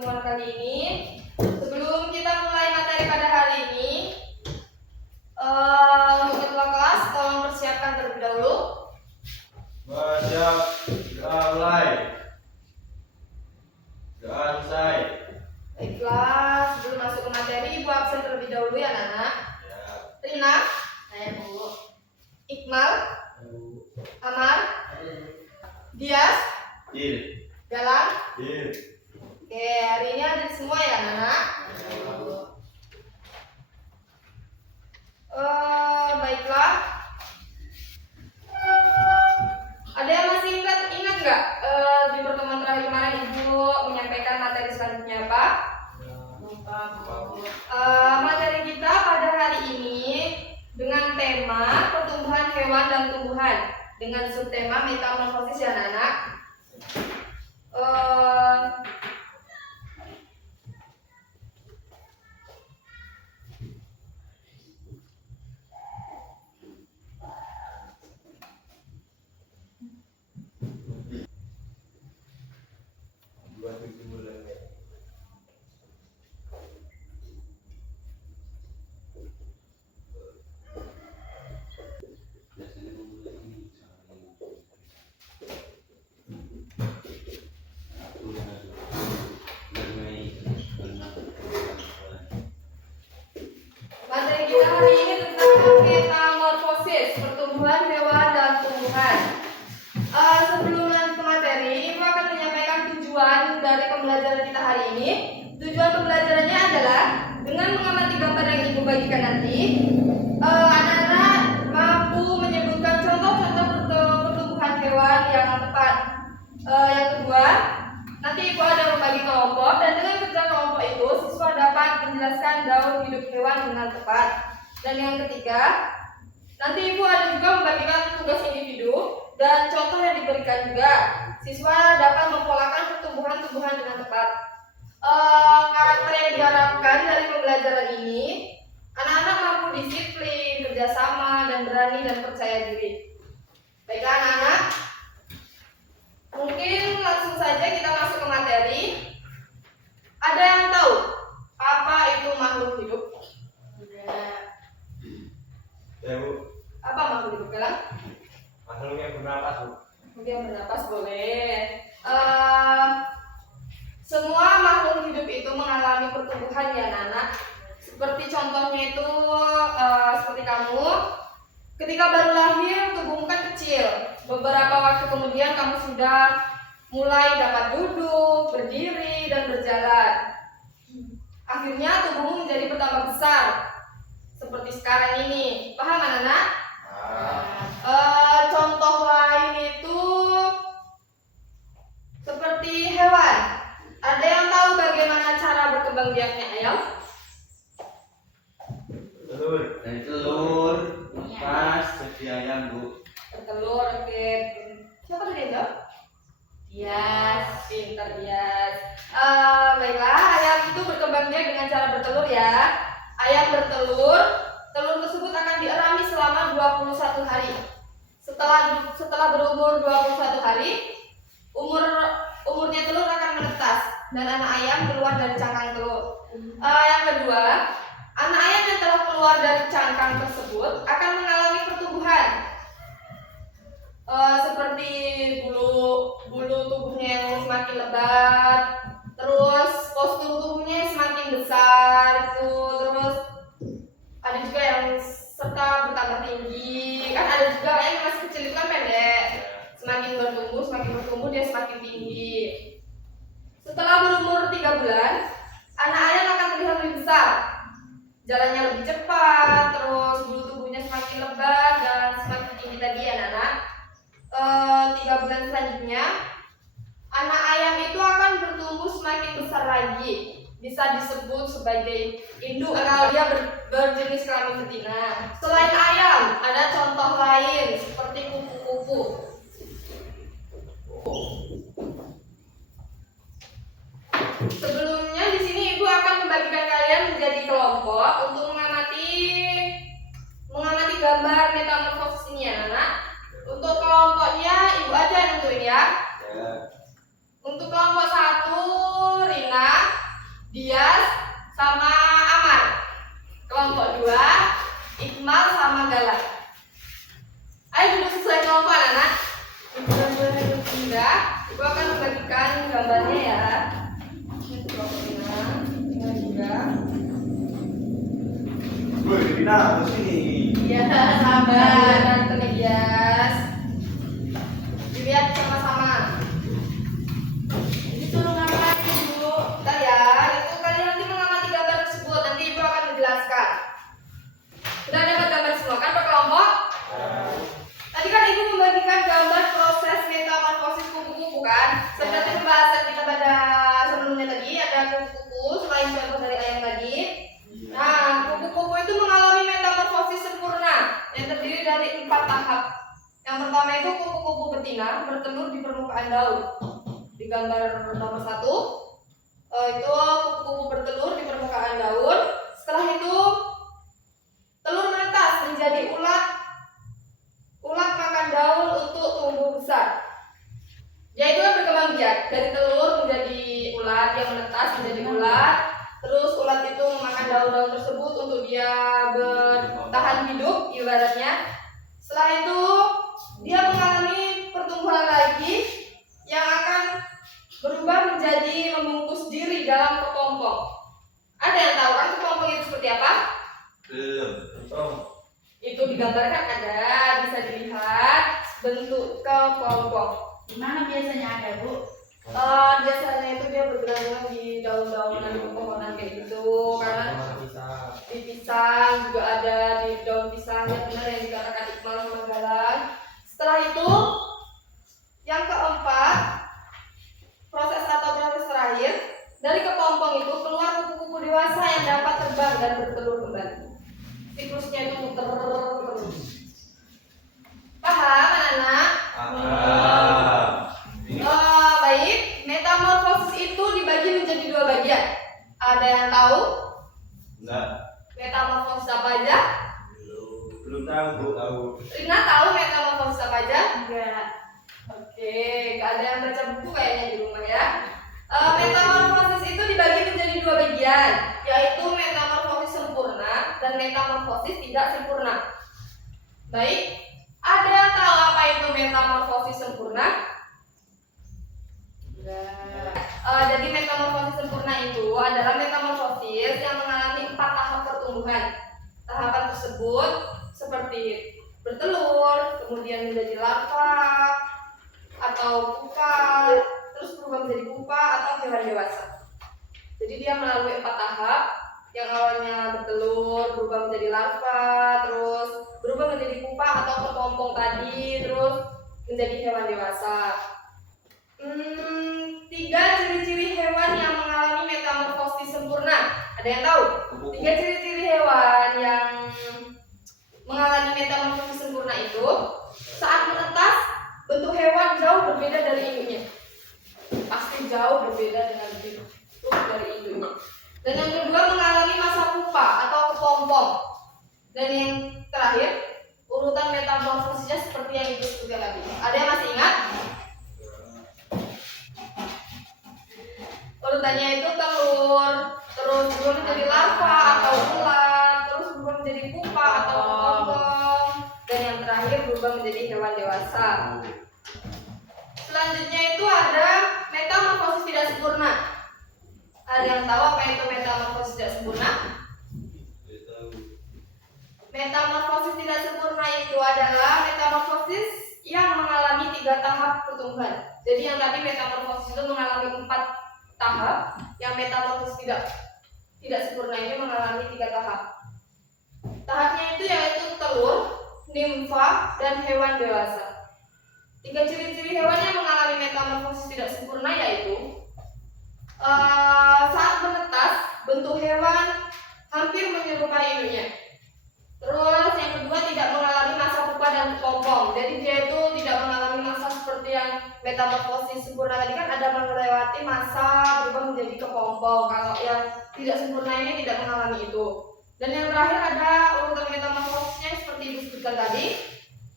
pertemuan kali ini. Sebelum kita mulai materi pada hari ini, untuk ketua kelas tolong persiapkan terlebih dahulu. Siap, mulai. Selesai. Baiklah, sebelum masuk ke materi, Ibu absen terlebih dahulu ya, anak-anak. Ya. Rina, saya Bu. Iqmal, Amar, Dias, Galang. Oke, hari ini ada semua ya, anak-anak. Baiklah. Ada yang masih ingat nggak di pertemuan terakhir kemarin Ibu menyampaikan materi selanjutnya apa? Materi kita pada hari ini dengan tema pertumbuhan hewan dan tumbuhan dengan subtema metamorfosis ya anak-anak. Materi kita hari ini tentang metamorfosis, pertumbuhan hewan dan tumbuhan. Sebelum lanjut ke materi, Ibu akan menyampaikan tujuan dari pembelajaran kita hari ini. Tujuan pembelajarannya adalah dengan mengamati gambar yang Ibu bagikan nanti, anak-anak mampu menyebutkan contoh-contoh pertumbuhan hewan yang tepat. Yang kedua, nanti Ibu ada membagi kelompok dan dengan kerja kelompok itu siswa dapat menjelaskan daur hidup hewan dengan tepat. Dan yang ketiga, nanti Ibu ada juga membagikan tugas individu dan contoh yang diberikan juga. Siswa dapat mempolakan tumbuhan-tumbuhan dengan tepat. Karakter yang diharapkan dari pembelajaran ini, anak-anak mampu disiplin, kerjasama, dan berani dan percaya diri. Baiklah anak-anak, mungkin langsung saja kita masuk ke materi. Ada yang tahu apa itu makhluk hidup? Ya Bu. Apa makhluk hidup Galang? Makhluk yang bernapas Bu. Mungkin bernapas boleh. Semua makhluk hidup itu mengalami pertumbuhan ya anak-anak. Seperti contohnya itu seperti kamu, ketika baru lahir tubuhmu kan kecil. Beberapa waktu kemudian kamu sudah mulai dapat duduk, berdiri, dan berjalan. Akhirnya tubuhmu menjadi bertambah besar seperti sekarang ini. Paham anak-anak? Contoh lain itu seperti hewan. Ada yang tahu bagaimana cara berkembang biaknya ayam? Dari telur, lepas jadi ayam Bu. Bertelur, oke. Siapa tadi yang jawab? Dias, pintar Dias. Baiklah, ayam itu berkembang biak dengan cara bertelur ya. Ayam bertelur, telur tersebut akan dierami selama 21 hari. Setelah berumur 21 hari, umurnya telur akan menetas dan anak ayam keluar dari cangkang telur. Yang kedua, anak ayam yang telah keluar dari cangkang tersebut akan mengalami pertumbuhan. Seperti bulu tubuhnya yang semakin lebat, terus postur tubuhnya semakin besar itu, terus ada juga yang serta bertambah tinggi. Kan ada juga yang masih kecil itu kan pendek. Semakin bertumbuh dia semakin tinggi. Setelah berumur 3 bulan, anak ayam akan terlihat lebih besar. Jalannya lebih cepat, terus bulu tubuhnya semakin lebat dan semakin tinggi tadi anak-anak. 3 bulan selanjutnya, anak ayam itu akan bertumbuh semakin besar lagi. Bisa disebut sebagai induk kalau dia berjenis kelamin betina. Selain ayam, ada contoh lain seperti kupu-kupu. Sebelumnya di sini Ibu akan membagikan kalian menjadi kelompok untuk mengamati gambar metamorfosis ini ya anak. Untuk kelompoknya Ibu aja yang nentuin ya. Untuk kelompok 1 Rina, Nah, sini. Ya, sabar Tante Medias. Dilihat sama-sama. Disuruh ngapain Bu? Bentar ya, itu kalian nanti mengamati gambar tersebut. Nanti Ibu akan menjelaskan. Sudah dapat gambar semua kan berkelompok? Tadi kan Ibu membagikan gambar proses metamorfosis kupu-kupu kan? Seperti pembahasan kita pada sebelumnya tadi, ada kupu-kupu selain contoh dari ayam tadi. Nah, kupu-kupu itu mengalami metamorfosis sempurna yang terdiri dari 4 tahap. Yang pertama itu kupu-kupu betina bertelur di permukaan daun. Di gambar nomor 1 itu kupu-kupu bertelur di permukaan daun. Setelah itu telur menetas menjadi ulat makan daun untuk tumbuh besar. Dia itu kan berkembang biak dari telur menjadi ulat, dia menetas menjadi ulat. Terus ulat itu memakan daun-daun tersebut untuk dia bertahan hidup ibaratnya. Setelah itu dia mengalami pertumbuhan lagi yang akan berubah menjadi membungkus diri dalam kepompong. Ada yang tahu kan kepompong itu seperti apa? Belum. Itu digambarkan ada, bisa dilihat bentuk kepompong. Di mana biasanya ada Bu? Biasanya itu dia bergerak di daun-daunan pepohonan kayak gitu, karena di pisang juga ada, di daun pisangnya benar yang dikatakan Iqbal sama Galang. Setelah itu yang keempat, proses terakhir dari kepompong itu keluar kupu-kupu dewasa yang dapat terbang dan bertelur kembali. Siklusnya itu muter terus. Paham anak-anak? Baik, metamorfosis itu dibagi menjadi 2 bagian. Ada yang tahu? Enggak. Metamorfosis apa aja? Belum tahu. Rina tahu metamorfosis apa aja? Enggak. Oke, gak ada yang baca buku kayaknya di rumah ya. Metamorfosis itu dibagi menjadi 2 bagian, yaitu metamorfosis sempurna dan metamorfosis tidak sempurna. Baik, ada yang tahu apa itu metamorfosis sempurna? Jadi metamorfosis sempurna itu adalah metamorfosis yang mengalami 4 tahap pertumbuhan. Tahapan tersebut seperti bertelur, kemudian menjadi larva atau pupa, terus berubah menjadi pupa atau hewan dewasa. Jadi dia melalui 4 tahap, yang awalnya bertelur, berubah menjadi larva, terus berubah menjadi pupa atau kepompong tadi, terus menjadi hewan dewasa. 3 ciri-ciri hewan yang mengalami metamorfosis sempurna. Ada yang tahu? 3 ciri-ciri hewan yang mengalami metamorfosis sempurna itu saat menetas bentuk hewan jauh berbeda dari induknya. Pasti jauh berbeda dengan bentuk dari induknya. Dan yang kedua mengalami masa pupa atau kepompong. Dan yang terakhir urutan metamorfosisnya seperti yang disebutkan tadi. Ada yang masih ingat? Urutannya itu telur, terus berubah menjadi larva atau ulat, terus berubah menjadi pupa atau kepompong, dan yang terakhir berubah menjadi hewan dewasa. Selanjutnya itu ada metamorfosis tidak sempurna. Ada yang tahu apa itu metamorfosis tidak sempurna? Metamorfosis tidak sempurna itu adalah metamorfosis yang mengalami 3 tahap pertumbuhan. Jadi yang tadi metamorfosis itu mengalami 4 tahap, yang metamorfosis tidak sempurna ini mengalami 3 tahap. Tahapnya itu yaitu telur, nimfa, dan hewan dewasa. 3 ciri-ciri hewan yang mengalami metamorfosis tidak sempurna yaitu saat menetas bentuk hewan hampir menyerupai induknya. Terus yang kedua tidak mengalami masa pupa dan kepompong. Jadi dia itu tidak mengalami masa seperti yang metamorfosis sempurna tadi kan ada melewati masa berubah menjadi kepompong. Kalau yang tidak sempurna ini tidak mengalami itu. Dan yang terakhir ada urutan metamorfosisnya seperti disebutkan tadi,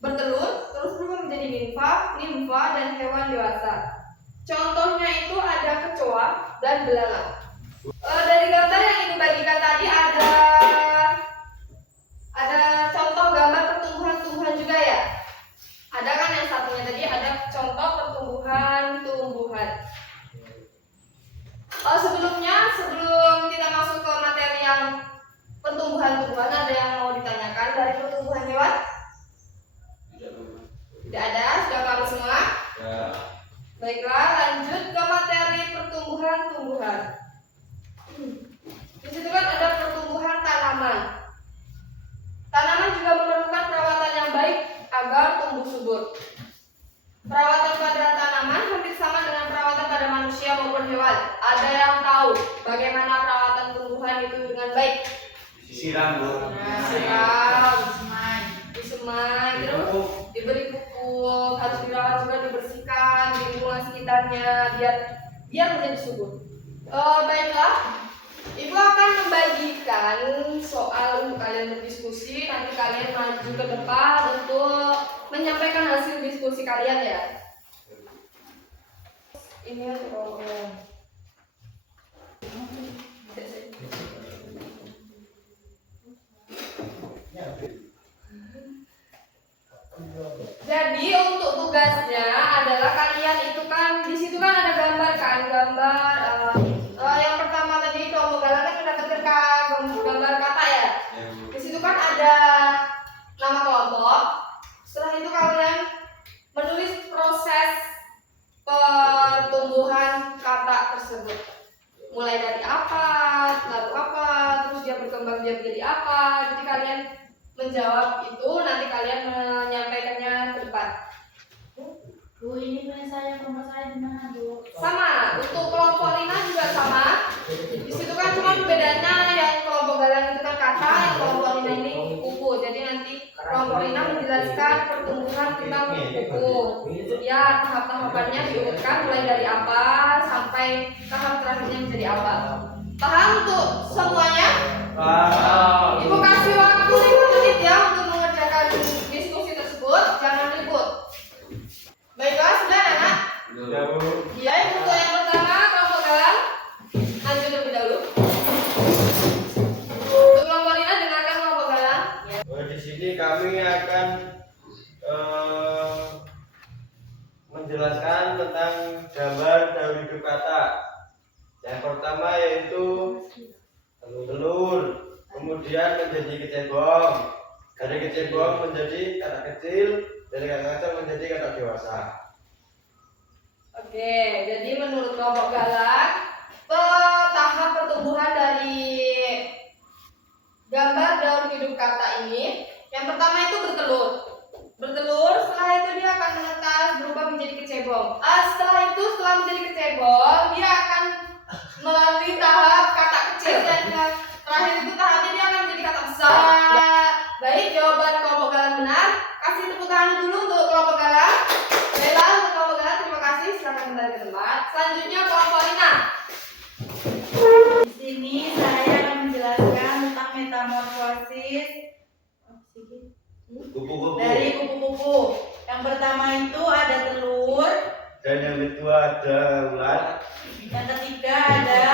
bertelur, terus berubah menjadi nimfa dan hewan dewasa. Contohnya itu ada kecoa dan belalang. Dari gambar yang Ibu bagikan tadi ada contoh gambar pertumbuhan-tumbuhan juga ya. Ada kan yang satunya tadi ada contoh pertumbuhan-tumbuhan. Sebelum kita masuk ke materi yang pertumbuhan-tumbuhan ada yang mau ditanyakan dari pertumbuhan hewan? Tidak ada, sudah paham semua? Ya. Baiklah, lanjut ke materi pertumbuhan-tumbuhan. Di situ kan ada pertumbuhan tanaman. Tanaman juga memerlukan perawatan yang baik agar tumbuh subur. Perawatan pada tanaman hampir sama dengan perawatan pada manusia maupun hewan. Ada yang tahu bagaimana perawatan tumbuhan itu dengan baik? Siram, Bu. Siram, Semai. disemai, terus diberi pupuk, harus dirawat juga, dibersihkan di lingkungan sekitarnya biar menjadi subur. Baiklah, Ibu akan membagikan soal untuk kalian berdiskusi. Nanti kalian maju ke depan untuk menyampaikan hasil diskusi kalian ya. Ini jadi untuk tugasnya adalah kalian itu kan di situ kan ada gambar kan, yang pertama tadi kelompok galang kan sudah ketika gambar kata ya. Di situ kan ada nama kelompok. Setelah itu kalian menulis proses pertumbuhan kata tersebut. Mulai dari apa, lalu apa, terus dia berkembang dia menjadi apa. Jadi kalian menjawab itu, nanti kalian menyampaikannya ke depan. Bu, ini punya saya, kelompok saya di mana, Bu? Sama, untuk kelompok Rina juga sama. Di situ kan cuma bedanya yang kelompok galang itu kan kata, yang kelompok Rina ini kuku. Jadi nanti kelompok Rina menjelaskan pertumbuhan tentang kuku. Ya, tahap-tahapannya diurutkan mulai dari apa sampai tahap terakhirnya menjadi apa. Paham untuk semuanya? Paham. Ibu kasih waktu 5 menit ya untuk mengerjakan diskusi tersebut. Jangan ribut. Baiklah, sudah anak? Ya, Bu. Ya, untuk yang pertama kelompok galang lanjut terlebih dahulu. Untuk kelompok Rina dengarkan kelompok galang. Di sini kami akan menjelaskan tentang gambar daun hidup kata. Yang pertama yaitu telur, kemudian menjadi kecebong, dari kecebong menjadi kata kecil, dari kata kecil menjadi kata dewasa. Oke, jadi menurut kelompok galang, tahap pertumbuhan dari gambar daun hidup kata ini, yang pertama itu bertelur. Bertelur, setelah itu dia akan menetas berubah menjadi kecebong. Setelah itu, setelah menjadi kecebong, dia akan melalui tahap kata kecil dan terakhir itu tahapnya dia akan menjadi kata besar. Baik, jawaban kelompok galang benar. Kasih tepuk tangan dulu untuk kelompok galang. Baiklah, untuk kelompok galang terima kasih. Silakan kembali ke tempat. Selanjutnya kelompok Rina. Di sini saya akan menjelaskan tentang metamorfosis Kupu-kupu. dari kupu-kupu. Yang pertama itu ada telur, Dan yang kedua ada ulat. yang ketiga ada,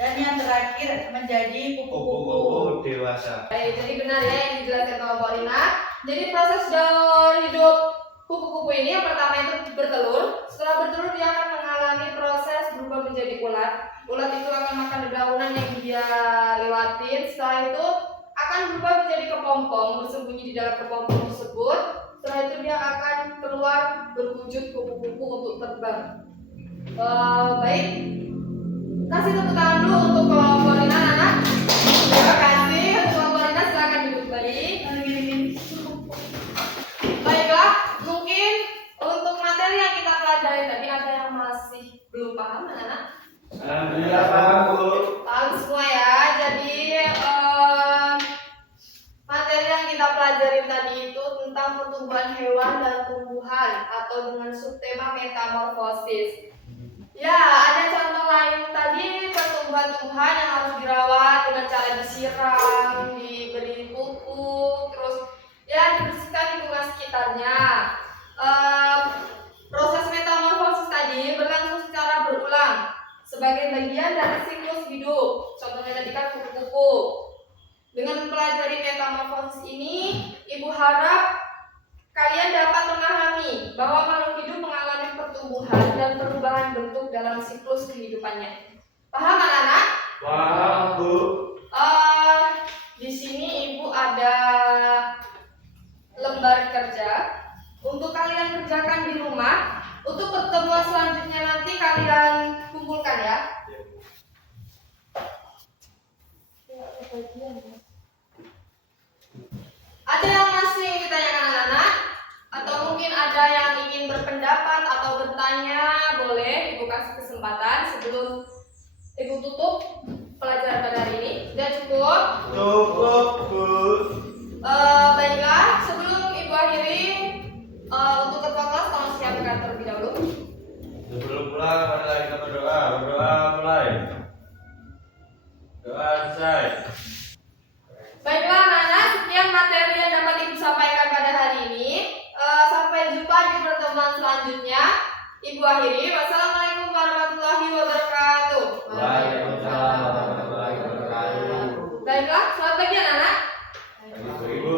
dan yang terakhir menjadi kupu-kupu. Kupu-kupu dewasa. Baik, jadi benar ya yang dijelaskan kelompok Rina. Jadi proses daun hidup kupu-kupu ini yang pertama itu bertelur. Setelah bertelur dia akan mengalami proses berubah menjadi ulat. Ulat itu akan makan dedaunan yang dia lewatin. Setelah itu akan berubah menjadi kepompong, bersembunyi di dalam kepompong tersebut. Setelah itu dia akan keluar berwujud kupu-kupu untuk terbang. Baik, kasih tepuk tangan dulu untuk kelompok Rina, anak. Terima kasih untuk kelompok Rina, silakan duduk kembali. Baiklah, mungkin untuk materi yang kita pelajari tadi ada yang masih belum paham, anak-anak? Alhamdulillah paham, Bu. Paham semua ya. Jadi materi yang kita pelajari tadi itu tentang pertumbuhan hewan dan tumbuhan atau dengan subtema metamorfosis. Ya, ada contoh lain tadi pertumbuhan-tumbuhan yang harus dirawat dengan cara disiram, diberi pupuk, terus ya dibersihkan lingkungan sekitarnya. Proses metamorfosis tadi berlangsung secara berulang sebagai bagian dari siklus hidup. Contohnya tadi kan kupu-kupu. Dengan mempelajari metamorfosis ini, Ibu harap kalian dapat memahami bahwa makhluk hidup mengalami pertumbuhan dan perubahan bentuk dalam siklus kehidupannya. Paham anak-anak? Paham, Bu. untuk kalian kerjakan di rumah. Untuk pertemuan selanjutnya nanti kalian kumpulkan ya. Ada yang masih ingin ditanyakan anak-anak? Atau mungkin ada yang ingin berpendapat atau bertanya? Boleh Ibu kasih kesempatan sebelum Ibu tutup pelajaran pada hari ini. Sudah cukup? Cukup, Bu. Baiklah, sebelum Ibu akhiri, untuk ketua kelas tolong siapkan terlebih dahulu. Sebelum pulang, marilah kita berdoa. Berdoa mulai. Doa selesai. Baiklah anak-anak, sekian materi yang dapat Ibu sampaikan pada hari ini. Sampai jumpa di pertemuan selanjutnya. Ibu akhiri. Wassalamualaikum warahmatullahi wabarakatuh. Waalaikumsalam warahmatullahi wabarakatuh. Baiklah, selamat pagi anak-anak. Ibu.